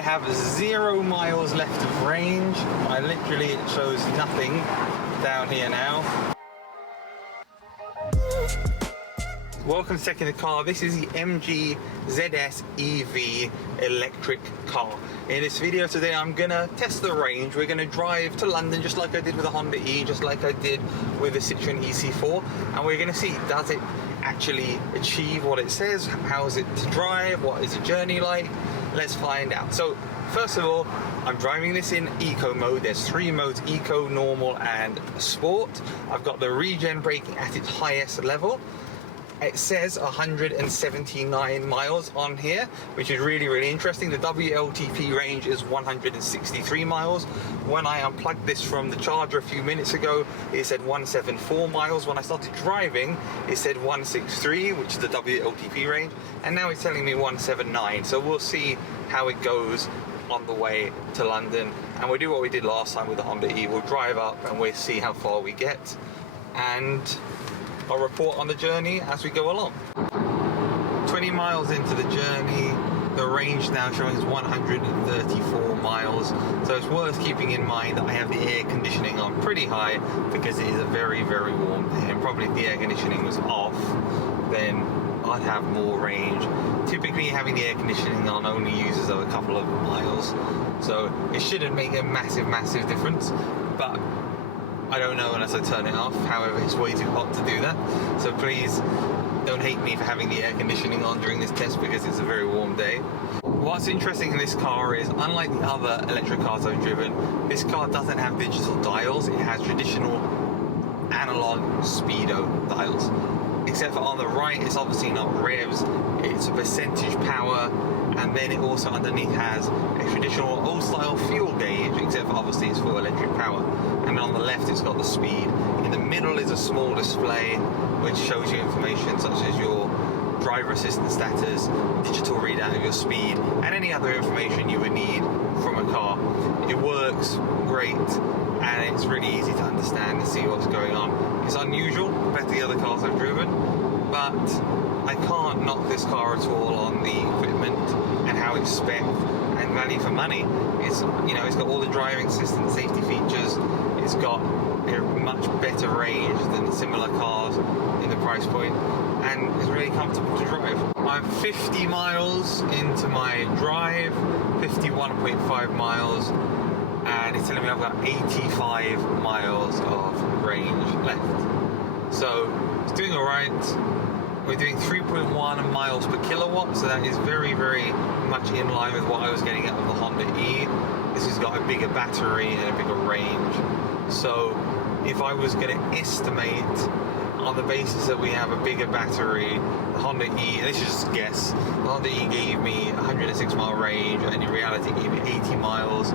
I have 0 miles left of range. It shows nothing down here now. Welcome to checking the car. This is the MG ZS EV electric car. In this video today, I'm gonna test the range. We're gonna drive to London just like I did with the Honda E, just like I did with the Citroen EC4, and we're gonna see, does it actually achieve what it says? How is it to drive? What is the journey like? Let's find out. So first of all, I'm driving this in eco mode. There's 3 modes: eco, normal and sport. I've got the regen braking at its highest level. It says 179 miles on here, which is really interesting. The WLTP range is 163 miles. When I unplugged this from the charger a few minutes ago, it said 174 miles. When I started driving, it said 163, which is the WLTP range, and now it's telling me 179. So we'll see how it goes on the way to London, and we'll do what we did last time with the Honda E. We'll drive up and we'll see how far we get, and I'll report on the journey as we go along. 20 miles into the journey, the range now showing is 134 miles. So it's worth keeping in mind that I have the air conditioning on pretty high because it is a very warm day, and probably if the air conditioning was off, then I'd have more range. Typically having the air conditioning on only uses a couple of miles, so it shouldn't make a massive difference, but I don't know unless I turn it off. However, it's way too hot to do that. So please don't hate me for having the air conditioning on during this test because it's a very warm day. What's interesting in this car is, unlike the other electric cars I've driven, this car doesn't have digital dials. It has traditional analog speedo dials. Except for on the right, it's obviously not revs, it's a percentage power, and then it also underneath has a traditional old style fuel gauge, except for obviously it's for electric power. And on the left it's got the speed. In the middle is a small display which shows you information such as your driver assistance status, digital readout of your speed, and any other information you would need from a car. It works great, and it's really easy to understand and see what's going on. It's unusual compared to the other cars I've driven, but I can't knock this car at all on the equipment and how it's spec and value for money. It's, you know, it's got all the driving assistance safety features. It's got a much better range than similar cars in the price point, and it's really comfortable to drive. I'm 50 miles into my drive, 51.5 miles, and it's telling me I've got 85 miles of range left. So it's doing all right. We're doing 3.1 miles per kilowatt, so that is very much in line with what I was getting out of the Honda E. This has got a bigger battery and a bigger range. So if I was going to estimate on the basis that we have a bigger battery, the Honda E, and this is just a guess, the Honda E gave me 106 mile range, and in reality it gave me 80 miles.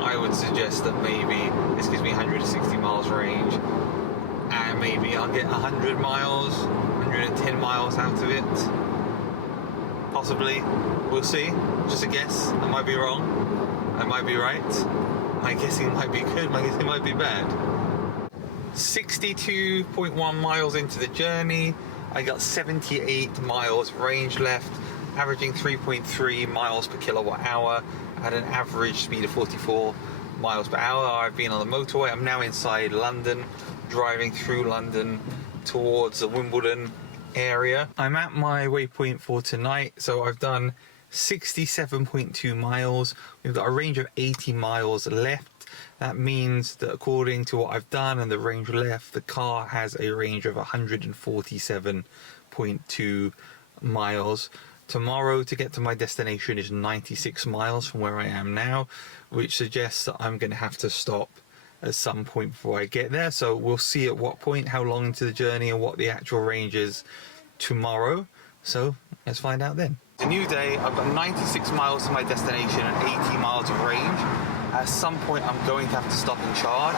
I would suggest that maybe this gives me 160 miles range, and maybe I'll get 100 miles, 110 miles out of it. Possibly. We'll see. Just a guess. I might be wrong. I might be right. My guessing might be good. My guessing might be bad. 62.1 miles into the journey. I got 78 miles range left, averaging 3.3 miles per kilowatt hour at an average speed of 44 miles per hour. I've been on the motorway. I'm now inside London, driving through London towards the Wimbledon area. I'm at my waypoint for tonight, so I've done 67.2 miles. We've got a range of 80 miles left. That means that according to what I've done and the range left, the car has a range of 147.2 miles. Tomorrow to get to my destination is 96 miles from where I am now, which suggests that I'm going to have to stop at some point before I get there. So we'll see at what point, how long into the journey, and what the actual range is tomorrow. So let's find out then. It's a new day. I've got 96 miles to my destination and 80 miles of range. At some point I'm going to have to stop and charge.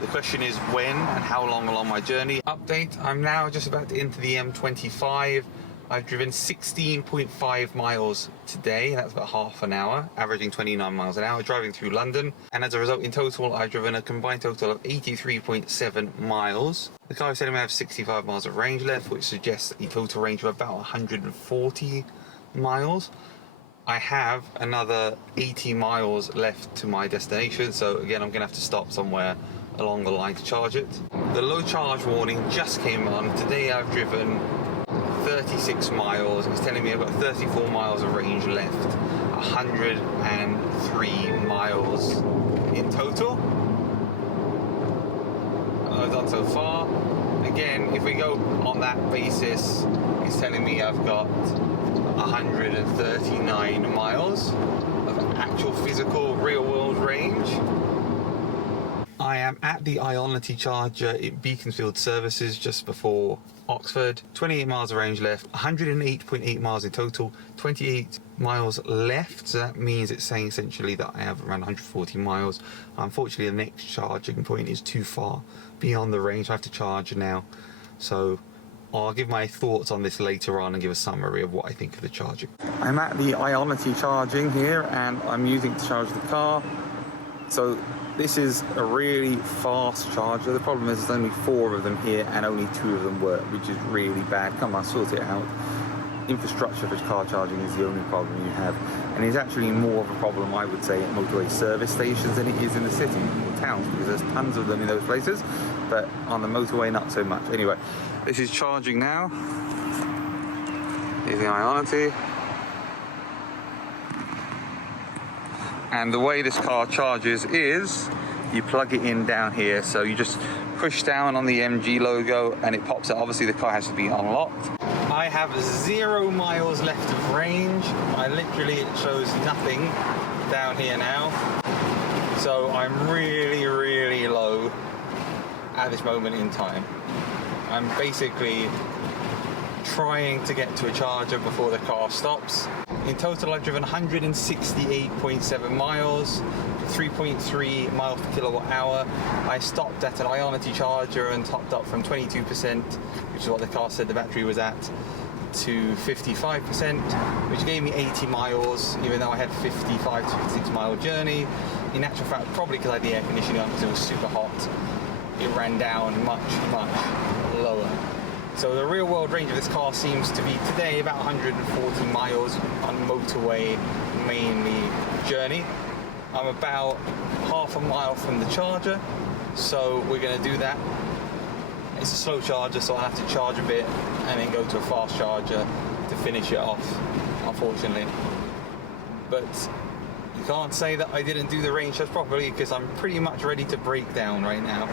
The question is when and how long along my journey. Update, I'm now just about to enter the M25. I've driven 16.5 miles today, that's about half an hour, averaging 29 miles an hour, driving through London. And as a result, in total, I've driven a combined total of 83.7 miles. The car is telling me I have 65 miles of range left, which suggests a total range of about 140 miles. I have another 80 miles left to my destination, so again I'm gonna have to stop somewhere along the line to charge it. The low charge warning just came on. Today I've driven 36 miles. It's telling me I've got 34 miles of range left, 103 miles in total I've done so far. Again, if we go on that basis, it's telling me I've got 139 miles of actual physical real world range. I am at the Ionity charger at Beaconsfield Services just before Oxford. 28 miles of range left, 108.8 miles in total, 28 miles left. So that means it's saying essentially that I have around 140 miles. Unfortunately, the next charging point is too far beyond the range. I have to charge now. So I'll give my thoughts on this later on and give a summary of what I think of the charging. I'm at the Ionity charging here and I'm using it to charge the car. So this is a really fast charger. The problem is there's only 4 of them here and only 2 of them work, which is really bad. Come on, sort it out. Infrastructure for car charging is the only problem you have. And it's actually more of a problem, I would say, at motorway service stations than it is in the city or towns, because there's tons of them in those places, but on the motorway, not so much. Anyway, this is charging now. Here's the Ionity. And the way this car charges is you plug it in down here. So you just push down on the MG logo and it pops out. Obviously the car has to be unlocked. I have 0 miles left of range. It shows nothing down here now. So I'm really, really low at this moment in time. I'm basically trying to get to a charger before the car stops. In total, I've driven 168.7 miles, 3.3 miles per kilowatt hour. I stopped at an Ionity charger and topped up from 22%, which is what the car said the battery was at, to 55%, which gave me 80 miles, even though I had 55 to 56 mile journey. In actual fact, probably because I had the air conditioning on because it was super hot, it ran down much, much lower. So the real world range of this car seems to be today about 140 miles on motorway mainly journey. I'm about half a mile from the charger, so we're going to do that. It's a slow charger, so I'll have to charge a bit and then go to a fast charger to finish it off, unfortunately. But you can't say that I didn't do the range test properly because I'm pretty much ready to break down right now.